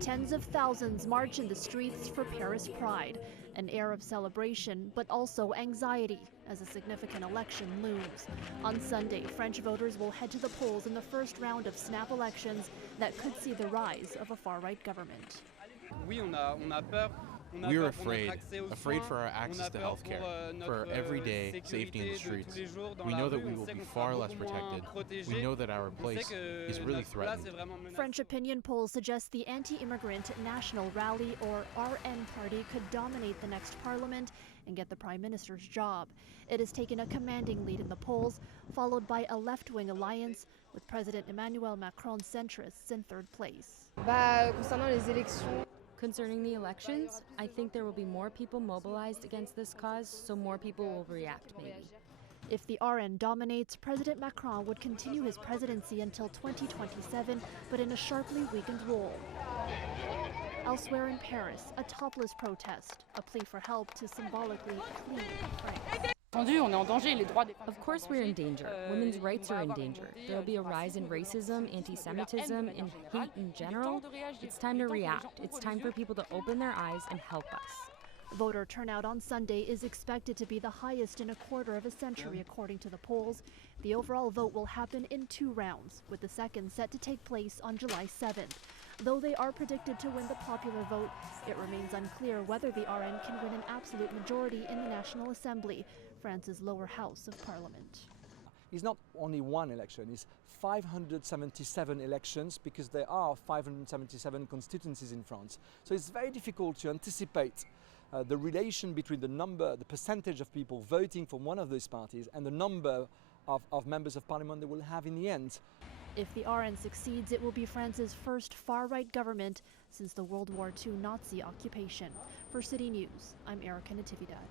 Tens of thousands march in the streets for Paris Pride, an air of celebration, but also anxiety as a significant election looms. On Sunday, French voters will head to the polls in the first round of snap elections that could see the rise of a far-right government. We're afraid for our access to health care, for our everyday safety in the streets. We know that we will be far less protected. We know that our place is really threatened. French opinion polls suggest the anti-immigrant National Rally, or RN party, could dominate the next parliament and get the prime minister's job. It has taken a commanding lead in the polls, followed by a left-wing alliance with President Emmanuel Macron's centrists in third place. Concerning the elections, I think there will be more people mobilized against this cause, so more people will react, maybe. If the RN dominates, President Macron would continue his presidency until 2027, but in a sharply weakened role. Elsewhere in Paris, a topless protest, a plea for help to symbolically clean France. Of course we're in danger. Women's rights are in danger. There will be a rise in racism, anti-Semitism, and hate in general. It's time to react. It's time for people to open their eyes and help us. Voter turnout on Sunday is expected to be the highest in a quarter of a century, according to the polls. The overall vote will happen in 2 rounds, with the second set to take place on July 7th. Though they are predicted to win the popular vote, it remains unclear whether the RN can win an absolute majority in the National Assembly, France's lower house of parliament. It's not only one election, it's 577 elections, because there are 577 constituencies in France. So it's very difficult to anticipate the relation between the percentage of people voting for one of those parties and the number of members of parliament they will have in the end. If the RN succeeds, it will be France's first far-right government since the World War II Nazi occupation. For City News, I'm Natividad.